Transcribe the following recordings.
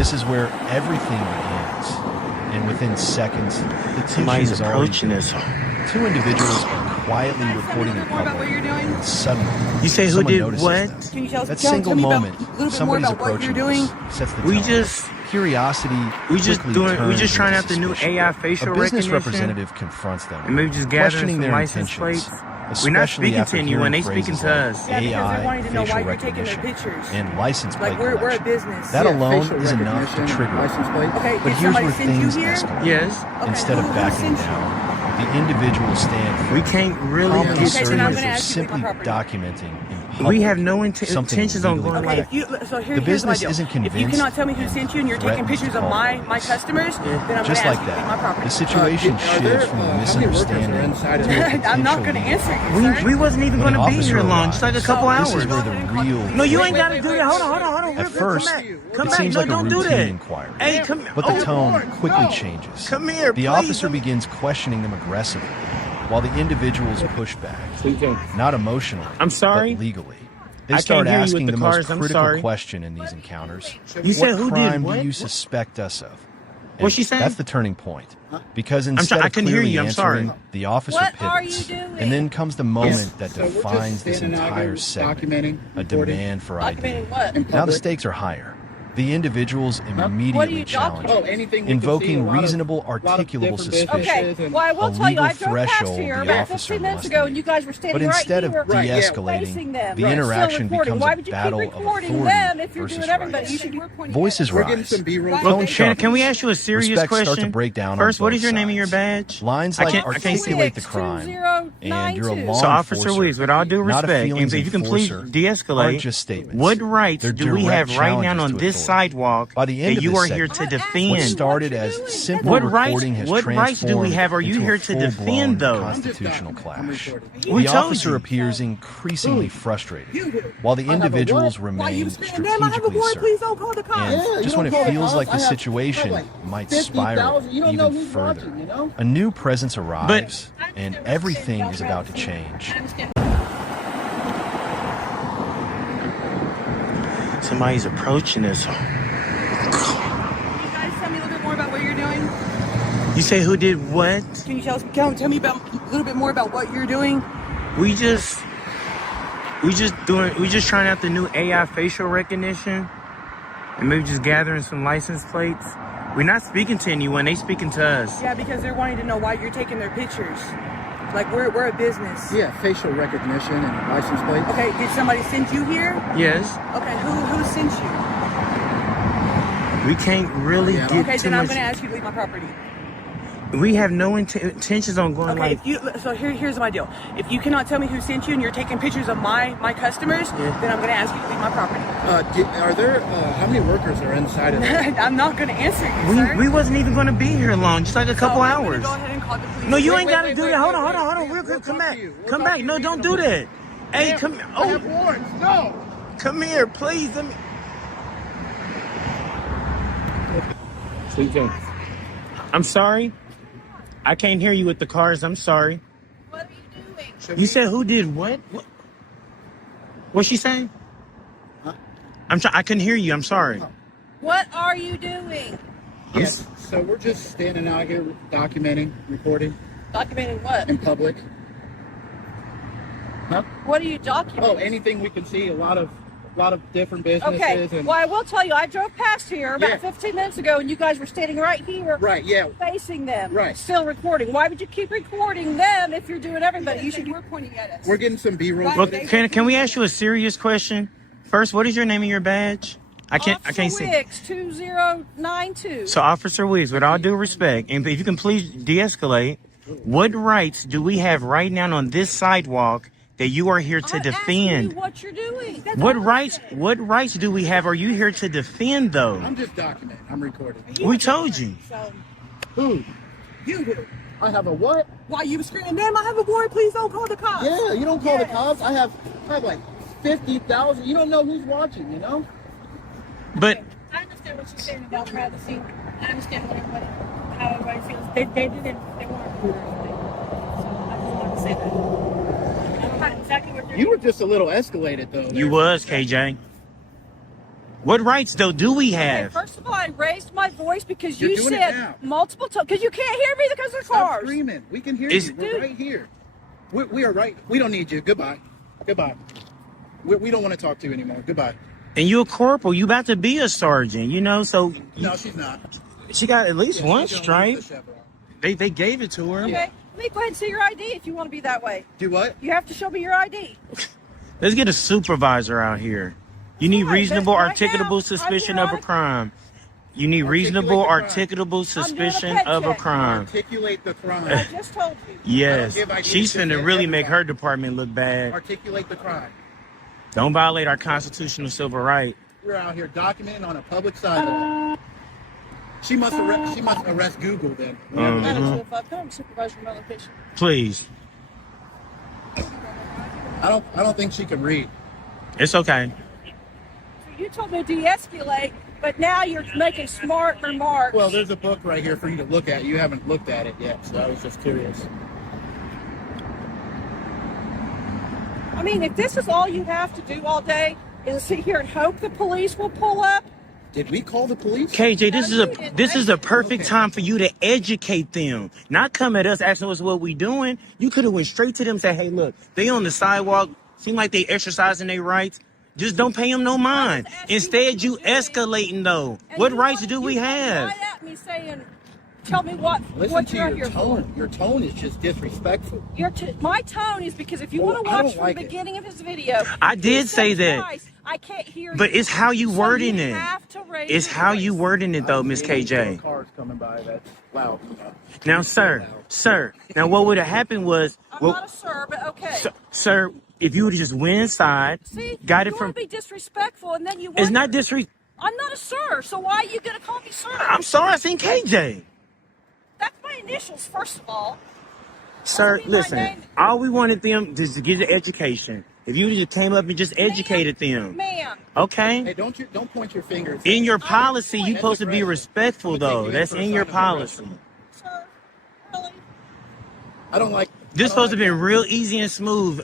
This is where everything begins. And within seconds, the tension Somebody's is already approaching us. Two individuals are quietly recording in more about what public. you're doing? And suddenly, You say who someone did notices what? them. Can you tell That tell single me about, moment, a little bit more somebody's about what you're approaching doing? us, sets the We tone. just Curiosity quickly turns trying into out the new suspicion. AI facial A business recognition. representative confronts them, And maybe just gathering questioning some their license intentions. plates. We're not Especially speaking after to anyone, hearing they speaking phrases to like us. Yeah, because AI, they're wanting to know facial why you're taking their recognition, pictures. and license plate Like we're a collection. business. That alone facial is enough to recognition, trigger it. license plate. Okay, But did here's somebody where send you things here? escalate. Yes. Okay, Instead of who backing sent you? down, the individuals stand We firm, can't really calmly get Okay, then asserting I'm that gonna they're ask you to leave simply my property. documenting in public We have no something intentions on legally going Okay, like. if you, so The here's my business deal. isn't If you convinced cannot tell me who and sent you and you're taking threatens to pictures of call my police. customers, then I'm Just gonna like ask you to leave my that, property. the situation Are there, shifts from a how many workers are misunderstanding inside to of a it? I'm not potential gonna legal answer you, conflict. sir. We wasn't even When going the to be officer here long, just like a arrives, couple So, This hours. is where the real. No, you Wait, ain't wait, got to wait, do wait, that. Hold wait, on, hold on, hold on. At Real quick, first, come back. Come it back. seems No, like a don't do routine that. inquiry. Hey, come. But the Oh, tone quickly changes. Come here, The please. officer begins questioning them aggressively, while the individuals push back, not emotionally, I'm sorry? but legally. They I start can't hear you asking with the the most cars, I'm critical sorry. question in these encounters. You said who did crime what? do you What? suspect us of? What's she And saying? That's the turning point. Because instead I of couldn't hear clearly you, I'm answering, sorry. the officer What are pivots. you doing? And then comes the moment that So we're just defines this standing out entire here segment, documenting, a recording. demand for ID. Documenting what? In Now the public. stakes are higher. The individuals What are immediately you challenge documenting? Oh, anything we can invoking see, a lot of- reasonable, lot of articulable different suspicion. businesses. Okay, well, I will A tell you, I legal drove past threshold here the about officer 15 minutes must ago, meet. and you guys were standing But right instead of here Right, yeah. de-escalating, facing them. the Right. interaction Still recording. becomes Why a would you battle keep of recording authority them if you're versus doing everybody? rights. You should be pointing Voices at us. We're getting rise. some B-roll. Right. Tone Can we sharpens. ask you a serious Respect question? start to break down First, on what both is your name and your sides. badge? Lines I like can't articulate the Wicks, crime, 2092. and you're a law So, Officer enforcer, Weeks, with all due not a respect, feelings if you can please enforcer, de-escalate, aren't just statements. what rights They're do we direct have right now challenges on to this authority. sidewalk By the end that of you this are here segment, to I'm asking defend? what you started what you're as doing. simple What rights- recording has what rights do we transformed have? Are you into here a to defend full-blown those? constitutional I'm clash. recording. We The told officer you. appears increasingly frustrated, You do. while the I have a individuals what? Why you remain screaming, damn, I have a strategically boy, please assertive. don't call the cops. And Yeah, you just when don't it call the feels cops. like the I have situation like might 50,000. spiral You don't know even who's further, watching, you know? a new presence arrives, and everything is about to change. Somebody's approaching us. Can you guys tell me a little bit more about what you're doing? You say who did what? Can you tell me about a little bit more about what you're doing? We just trying out the new AI facial recognition, and maybe just gathering some license plates. We're not speaking to anyone; they speaking to us. Yeah, because they're wanting to know why you're taking their pictures. Like we're a business. Yeah, facial recognition and license plate. Okay, did somebody send you here? Yes, Okay, who sent you? we can't really Yeah. get Okay, too then I'm much. gonna ask you to leave my property. We have no intentions on going Okay, like. if you so here's my deal. If you cannot tell me who sent you and you're taking pictures of my customers, then I'm gonna ask you to leave my property. Are there, how many workers are inside of it? I'm not gonna answer you, sir. We wasn't even going to be here long, just like a couple So I'm gonna hours. Go ahead and call the police. No, you Wait, ain't wait, got to wait, do wait, that. Hold wait, on, wait. real quick. Come We'll back. talk to you. We'll Come talk back. to No, you don't do reasonably. that. Hey, come. I have Oh, warrants. No. come here, please. Let me. I'm sorry. I can't hear you with the cars. I'm sorry. What are you doing? You said who did what? What's she saying? Huh? I couldn't hear you. I'm sorry. What are you doing? Yes. So we're just standing out here documenting, recording Documenting what? in public. Huh? What are you documenting? Oh, anything we can see. A lot of different businesses. Okay. And, Well, I will tell you, I drove past here about Yeah. 15 minutes ago, and you guys were standing right here, right. Yeah. facing them, Right. still recording. Why would you keep recording them if you're doing everybody? You should be pointing at us. We're getting some B-roll. Right. Well, footage. can we ask you a serious question? First, what is your name and your badge? I can't see. Wicks, 2092. So, Officer Weeks, with all due respect, and if you can please de-escalate, what rights do we have right now on this sidewalk that you are here to I'm asking defend? you what you're doing. That's What all I'm rights? saying. What rights do we have? Are you here to defend those? I'm just documenting. I'm recording. We told you. So, Who? you do. I have a what? Why you screaming, damn, I have a warrant, please don't call the cops. Yeah, you don't call the Yes. cops. I have like 50,000. You don't know who's watching, you know? But I understand what you're saying about privacy. I understand how everybody feels. They weren't rude or anything. So I just wanted to say that. I don't know exactly what You were just a little escalated, though. you was KJ. What rights though do we Okay, have? first of all, I raised my voice because You're you doing it said now. multiple times because you can't hear me because of Stop cars. screaming. We can hear Is- you. We're right here. We are right. We don't need you. Goodbye. Goodbye. We don't want to talk to you anymore. Goodbye. And you a corporal. You about to be a sergeant, you know? So No, she's not. she got at least Yeah, one she's gonna stripe. lose the chevron. They gave it to her. Okay, let me go ahead and see your ID if you want to be that way. Do what? You have to show me your ID. Let's get a supervisor out here. You need Fine, reasonable, but right now, articulable I'm suspicion doing of a it. crime. You need Articulate reasonable, the crime. articulable suspicion pet of a check. crime. Articulate the I crime. just told you. Yes. I don't give ideas She's to finna really make everybody. her department look bad. Articulate the crime. Don't violate our constitutional civil right. We're out here documenting on a public sidewalk. She must arrest Google then. Uh-huh. Attitude, if I put on supervisory notification. Please. I don't think she can read. It's okay. So you told me to de-escalate, but now you're making smart remarks. Well, there's a book right here for you to look at. You haven't looked at it yet, so I was just curious. I mean, if this is all you have to do all day is sit here and hope the police will pull up, Did we call the police? KJ, this is a perfect Okay. time for you to educate them. Not come at us asking us what we doing. You could have went straight to them and said, hey, look, they on the sidewalk, seem like they exercising their rights. Just don't pay them no mind. Instead, you escalating though. and What you rights want- do we you come have? Right at me saying, tell me what Listen to you're your here tone. Your tone is just disrespectful. for. My tone is because if you Well, want to I watch don't from like the it. beginning of his video, I he did say said that. twice, I can't hear But you. it's how you So wording you it. have to raise It's your how voice. you wording it though, Miss There's KJ. Cars coming by. That's loud. Now, sir, now what would have happened was, I'm well, not a sir, but okay. sir, if you would have just went inside, See, got it you from, want to be disrespectful, and then you it's not wonder- disrespect. I'm not a sir, so why are you going to call me sir? I'm sorry, I seen KJ. That's my initials, first of all. Sir, Doesn't mean my listen, name- all we wanted them is to get the education. If you just came up and just educated them, Ma'am, okay? Hey, don't point your fingers. In your I policy, point. you're supposed to be aggressive. respectful, I'm gonna take though. you in That's for a in your sign of policy. aggression. sir, really? I don't like. This supposed to be real easy and smooth.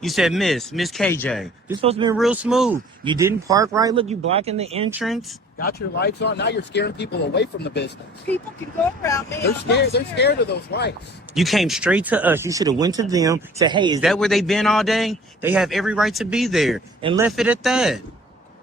You said Miss KJ. This supposed to be real smooth. You didn't park right. Look, you blocking the entrance. Got your lights on. Now you're scaring people away from the business. People can go around me. They're I'm not scared. They're scared of those lights. You came straight to us. You should have went to them. Said, hey, is that where they been all day? They have every right to be there, and left it at that.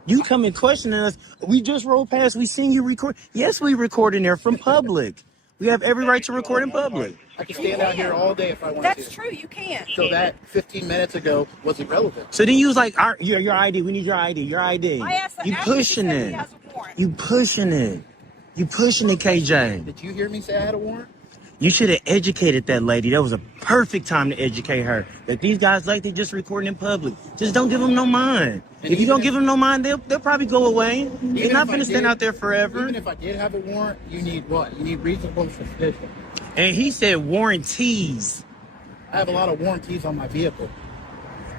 You come and questioning us. We just rolled past. We seen you record. Yes, we recording there from public. We have every right to record in public. I could stand out here all day if I wanted That's to. true, you can. So that 15 minutes ago was irrelevant. So then you was like, your ID. We need your ID. Your ID. I asked the You applicant, pushing he said it. he has a warrant. You pushing it. You pushing it, KJ. Did you hear me say I had a warrant? You should have educated that lady. That was a perfect time to educate her. That these guys like they just recording in public. Just don't give them no mind. And If you even don't if- give them no mind, they'll probably go away. They're Even not if I gonna stand did- out there forever. Even if I did have a warrant, you need what? You need reasonable suspicion. And he said warranties. I have a lot of warranties on my vehicle.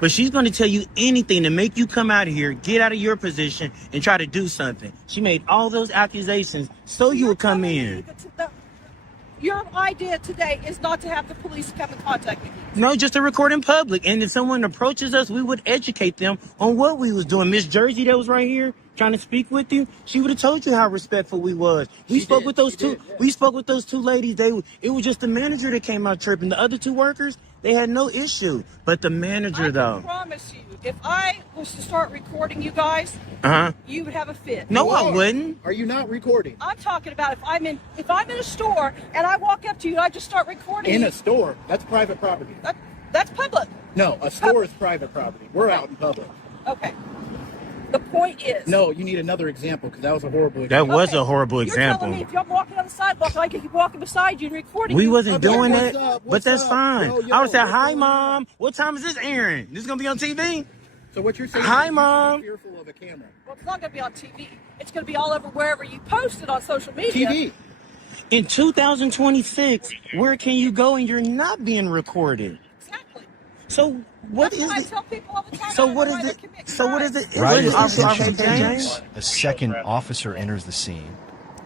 But she's going to tell you anything to make you come out of here, get out of your position, and try to do something. She made all those accusations so you would come telling me in. that your idea today is not to have the police come and contact me. No, just to record in public. And if someone approaches us, we would educate them on what we was doing. Miss Jersey that was right here trying to speak with you, she would have told you how respectful we was. We She spoke did, with those she two. did, yeah. We spoke with those two ladies. It was just the manager that came out chirping. The other two workers, they had no issue. But the manager I though. can promise you, if I was to start recording you guys, Uh-huh. you would have a fit. No, You I are. wouldn't. Are you not recording? I'm talking about if I'm in a store and I walk up to you and I just start recording In you, a store. That's private property. that's public. No, a store is private property. We're out in public. Okay. The point is. No, you need another example because that was a horrible example. That was Okay, a horrible You're telling example. me if I'm walking on the sidewalk and I can keep walking beside you and recording We you. wasn't Okay, doing what's that, up? but What's that's up? fine. Yo, I would say, what's hi, going Mom. on?" What time is this airing? This going to be on TV? So what you're saying Hi, is you should Mom. be fearful of a camera. Well, it's not going to be on TV. It's going to be all over wherever you post it on social media. TV. In 2026, where can you go and you're not being recorded? Exactly. So what That's is why I it? tell people all the time. So I don't what know is why it? they commit So what is crimes. it? Right It as was the Officer tension James. peaks, a second officer enters the scene,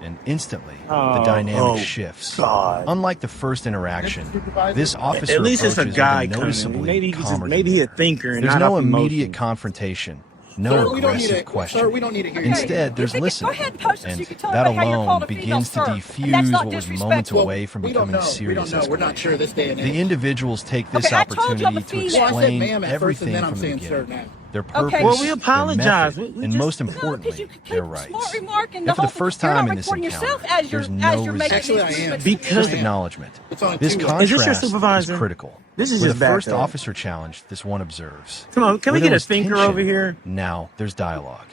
and instantly the Oh, dynamic shifts. God. Unlike the first interaction, Mr. Supervisor? this officer At least it's a approaches guy with a coming. noticeably Maybe calmer maybe he a demeanor. thinker and There's not no off immediate emotion. confrontation. no we don't need aggressive it. question. Sir, we don't need to hear you. Instead, there's Go listening, ahead and post it so and you can tell that everybody how you're alone called a female, begins to sir. And that's defuse not what was moments disrespectful. away from We don't becoming know. We serious don't know. We're not escalation. sure this day and age. The individuals take this Okay, I told you I'm a opportunity to female. Well, I said explain ma'am at first, and everything then I'm from the saying sir beginning. now. Their Okay. purpose, Well, we their apologize. method, We and just- most No, because importantly, you keep their a smart rights. remark and And the for the whole thing. first You're time not in this recording yourself encounter, as you're there's no making these Actually, I am. movements. Because- Just I am. acknowledgement. It's on This two. contrast Is this your supervisor? is critical. This is With just the back first up. officer challenge, this one observes. Come on, can we Where there get a was thinker tension, over here? Now there's dialogue.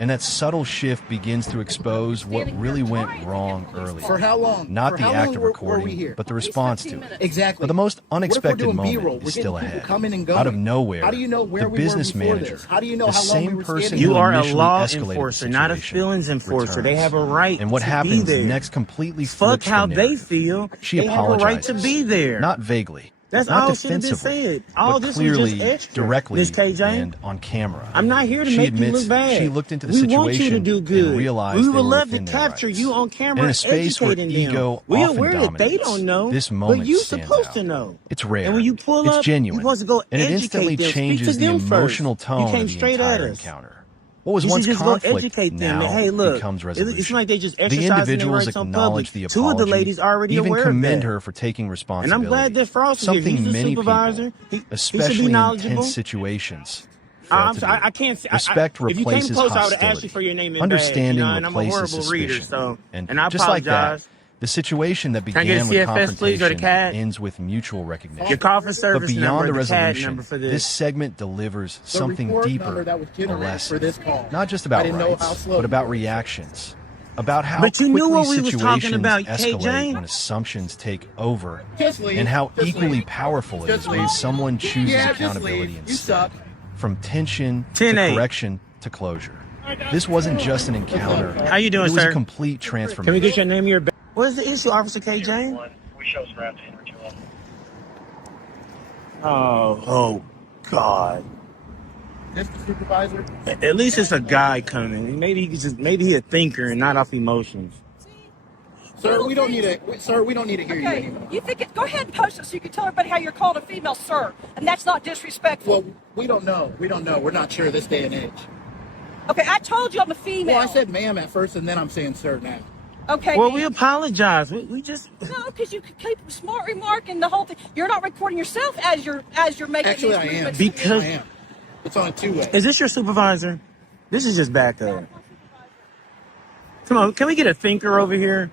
And that subtle shift begins to expose what really went wrong earlier. For how long? Not For the how act long of were we recording, here? but the At least response 15 to it. minutes. Exactly. But the most What if we're unexpected doing moment B-roll? We're is getting still people ahead. coming and going. Out of nowhere, How do you know where the we were business before manager, this? How do you know the how long same we were person standing who You here? are a initially law escalated the enforcer, not a situation, feelings enforcer. They returns. have a right And what to be happens there. next completely Fuck flips how the they narrative. feel. She They have a right apologizes, to be there. not vaguely, That's not all should have been defensively, said. All but this was clearly, just extra, directly, Miss KJ. and on camera. I'm not here to She make you admits look bad. she looked into the we situation want you to do good. and realized we they would were love to within their capture rights. you on camera, In a space where educating ego them. We're often aware that they dominates, don't know, this but moment you stands supposed out. to know. It's rare. And when you pull it's up, genuine. you're supposed to go and it educate instantly them. Speak changes to the them emotional first. tone You came of the straight at entire us. encounter. What was You should once just conflict go educate them. now That, hey, look, becomes it's resolution. like they just The exercising their individuals rights on acknowledge public. the Two apology, of the ladies already even aware of commend that. her for taking And responsibility. I'm glad that Frost is here. Something He's the many supervisor. people, He should especially be in knowledgeable. tense situations, fail I'm to sorry, do. I can't say. Respect if you came replaces close, I would have hostility. asked you for your name and Understanding badge, and I'm a replaces horrible suspicion. reader, so and I just like that, apologize. the situation that I get a began with CFS, please, or the confrontation CAD? ends with mutual recognition. Your call for But service beyond number, the the CAD resolution, number for this this. segment delivers The something report deeper, number that was a generated lesson. for this call. Not just I about didn't know rights, how slow but you about were. reactions. About how But you knew quickly what we was talking situations about, escalate KJ. when assumptions take over, Just leave. and how Just equally leave. powerful it Just is when leave. someone chooses Yeah, just accountability leave. You instead. suck. From tension to 10-8. correction to closure. This wasn't just an encounter. How you doing, It was sir? a complete Can transformation. we get your name and your badge? What is the issue, Officer KJ? We show surround Henry 211. Oh, God. This the supervisor. At least it's a guy coming. Maybe he could just, maybe he a thinker and not off emotions. Sir, we don't need to. Sir, we don't need to hear you Okay, anymore. you think it? Go ahead and post it so you can tell everybody how you're called a female, sir, and that's not disrespectful. Well, we don't know. We don't know. We're not sure this day and age. Okay, I told you I'm a female. Well, I said ma'am at first, and then I'm saying sir now. Okay. Well, then. we apologize. We just. No, because you could keep a smart remark and the whole thing. You're not recording yourself as you're making Actually, these I am. movements. Because- I am. It's on a two-way. Is this your supervisor? This is just back up. Come on, can we get a thinker over here?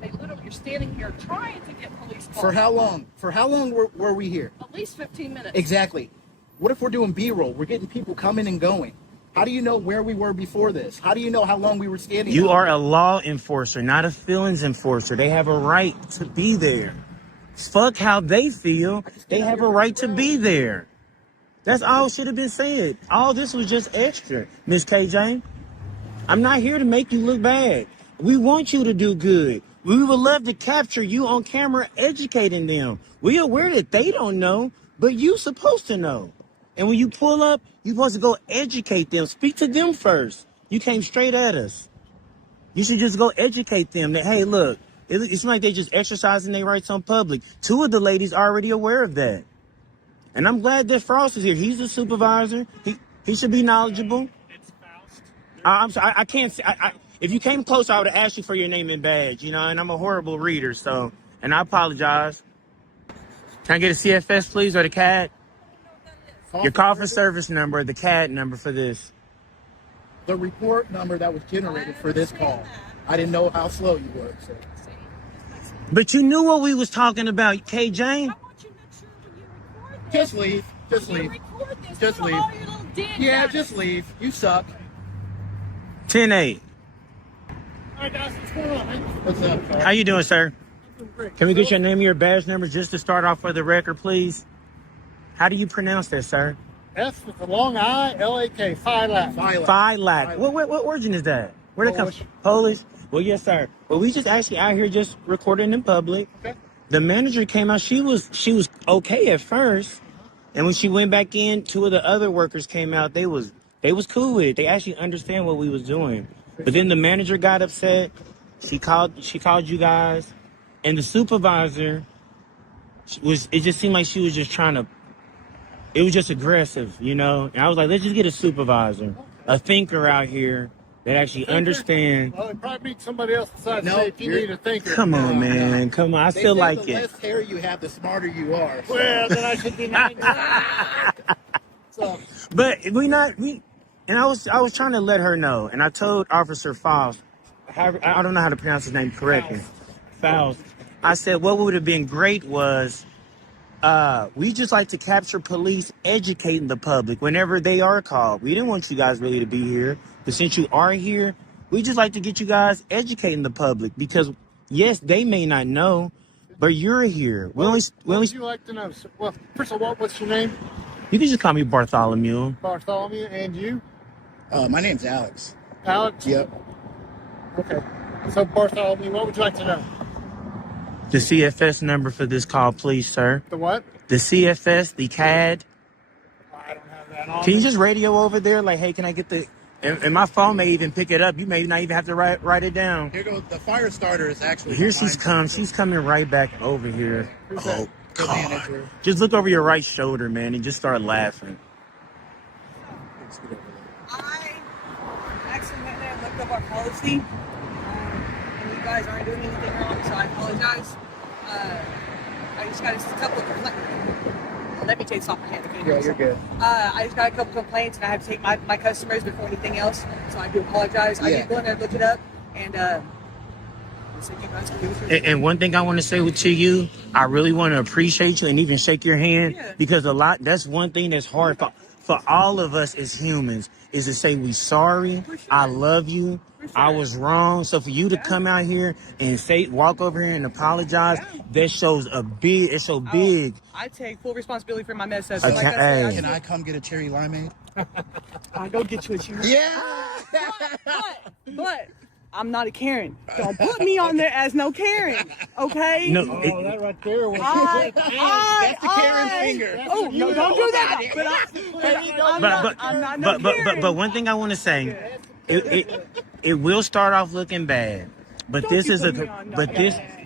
They literally are standing here trying to get police calls. For how long? For how long were we here? At least 15 minutes. Exactly. What if we're doing B-roll? We're getting people coming and going. How do you know where we were before this? How do you know how long we were standing? You out are there? a law enforcer, not a feelings enforcer. They have a right to be there. Fuck how they feel. They have a right to be there. That's all should have been said. All this was just extra, Miss KJ. I'm not here to make you look bad. We want you to do good. We would love to capture you on camera educating them. We aware that they don't know, but you supposed to know. And when you pull up, you're supposed to go educate them. Speak to them first. You came straight at us. You should just go educate them that, hey, look, it's like they just exercising their rights on public. Two of the ladies are already aware of that. And I'm glad that Frost is here. He's the supervisor. He should be knowledgeable. I'm sorry, I can't say. If you came close, I would have asked you for your name and badge, you know, and I'm a horrible reader, so, and I apologize. Can I get a CFS, please, or the CAD? Your call for service number, the CAD number for this. The report number that was generated for this call. I didn't know how slow you were. So. But you knew what we was talking about, KJ. I want you to make sure when you record this, Just leave. Just when you leave. record this, Just put leave. all your little digs Yeah, out. just leave. You suck. 10-8. All right, guys, what's going on, man? What's up? Carl? How you doing, sir? Can we get your name and your badge number just to start off for the record, please? How do you pronounce that, sir? F with the long I, L-A-K, Phylac. Phylac. What origin is that? Where did it come from? Polish? Well, yes, sir. Well, we just actually out here just recording in public. Okay. The manager came out. She was okay at first, and when she went back in, two of the other workers came out. They was cool with it. They actually understand what we was doing. But then the manager got upset. She called you guys, and the supervisor was. It just seemed like she was just trying to it was just aggressive, you know. And I was like, let's just get a supervisor, a thinker out here that actually understand. Well, it probably meet somebody else besides No, say if you you're- need a thinker. Come on, man, come on. I They still say like the it. less hair you have, the smarter you are. Well, then I should be 90. So, But and I was trying to let her know, and I told Officer Faust, I don't know how to pronounce his name correctly, Faust. I said what would have been great was we just like to capture police educating the public whenever they are called. We didn't want you guys really to be here, but since you are here, we just like to get you guys educating the public because yes, they may not know, but you're here. We what only would you like to know? So, well, first of all, what's your name? you can just call me Bartholomew. Bartholomew, and you? My name's Alex. Alex? Yep. Okay. So, Bartholomew, what would you like to know? The CFS number for this call, please, sir. The what? The CFS, the CAD. I don't have that on Can you me. just radio over there? Like, hey, can I get the... And my phone may even pick it up. You may not even have to write it down. Here goes the fire starter is actually. Here she's behind come. She's coming right back over here. Who's Oh, that? the God. manager. Just look over your right shoulder, man, and just start laughing. I actually went there and looked up our policy, and you guys aren't doing anything wrong, so I apologize. I just got a couple of complaints. Let me take this off my hand. Okay? Yeah, you're good. I just got a couple complaints, and I have to take my customers before anything else, so I do apologize. I Yeah. did go in there and look it up, and I said you guys can do it. And one thing I want to say to you, I really want to appreciate you and even shake your hand Yeah. because that's one thing that's hard for all of us as humans is to say we sorry, For sure. I love you, For sure. I was wrong. So for you to come out here and walk over here and apologize, that shows big. I take full responsibility for my mess up. Okay, Like I said, hey. Can I come get a cherry limeade? I go get you a cheer. Yeah. But I'm not a Karen. Don't put me on there as no Karen, okay? No, Oh, that right there was... That's the Karen finger. Oh no! Don't do that. I'm not no Karen. but one thing I want to say, it will start off looking bad, but Don't this you is put me on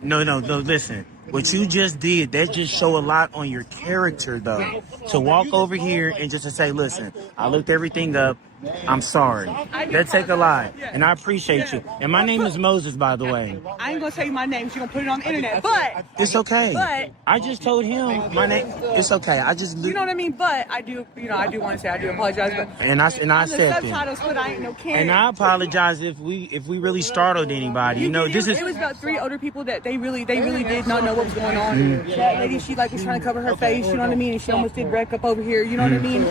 no no. Listen, what you just did, that just show a lot on your character, though. To walk over here and just to say, listen, I looked everything up. I'm sorry. That take a lot, and I appreciate you. And my name is Moses, by the way. I ain't gonna tell you my name. She's gonna put it on the internet. But It's okay. But- I just told him my name. It's okay. I just you know what I mean. But I do want to say I do apologize. But and I on the said that. subtitles, but I ain't no Karen. And I apologize if we really startled anybody. You know, this is. It was about 3 older people that they really did not know what was going on. That lady, she like was trying to cover her face. You know what I mean? And she almost did wreck up over here. You know what I mean?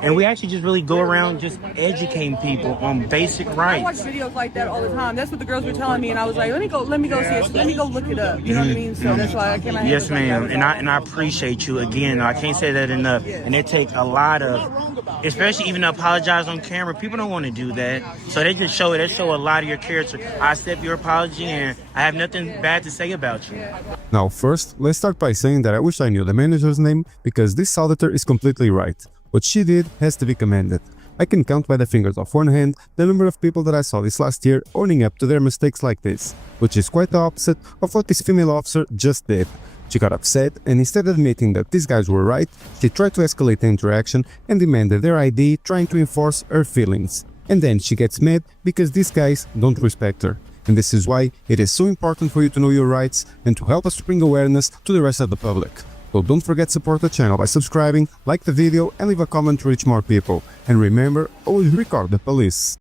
And we actually just really go around just educating people on basic I watch rights. videos like that all the time. That's what the girls were telling me, and I was like, let me go see it. Let me go look it up. You know what I mean? So that's why I came out here. Yes, ma'am. And I appreciate you again. I can't say that enough. And it takes a lot of, especially even to apologize on camera. People don't want to do that. So they just show a lot of your character. I accept your apology, and I have nothing bad to say about you. Now first, let's start by saying that I wish I knew the manager's name because this auditor is completely right. What she did has to be commended. I can count by the fingers of one hand the number of people that I saw this last year owning up to their mistakes like this, which is quite the opposite of what this female officer just did. She got upset and instead of admitting that these guys were right, she tried to escalate the interaction and demanded their ID, trying to enforce her feelings. And then she gets mad because these guys don't respect her. And this is why it is so important for you to know your rights and to help us to bring awareness to the rest of the public. So don't forget to support the channel by subscribing, like the video and leave a comment to reach more people. And remember, always record the police.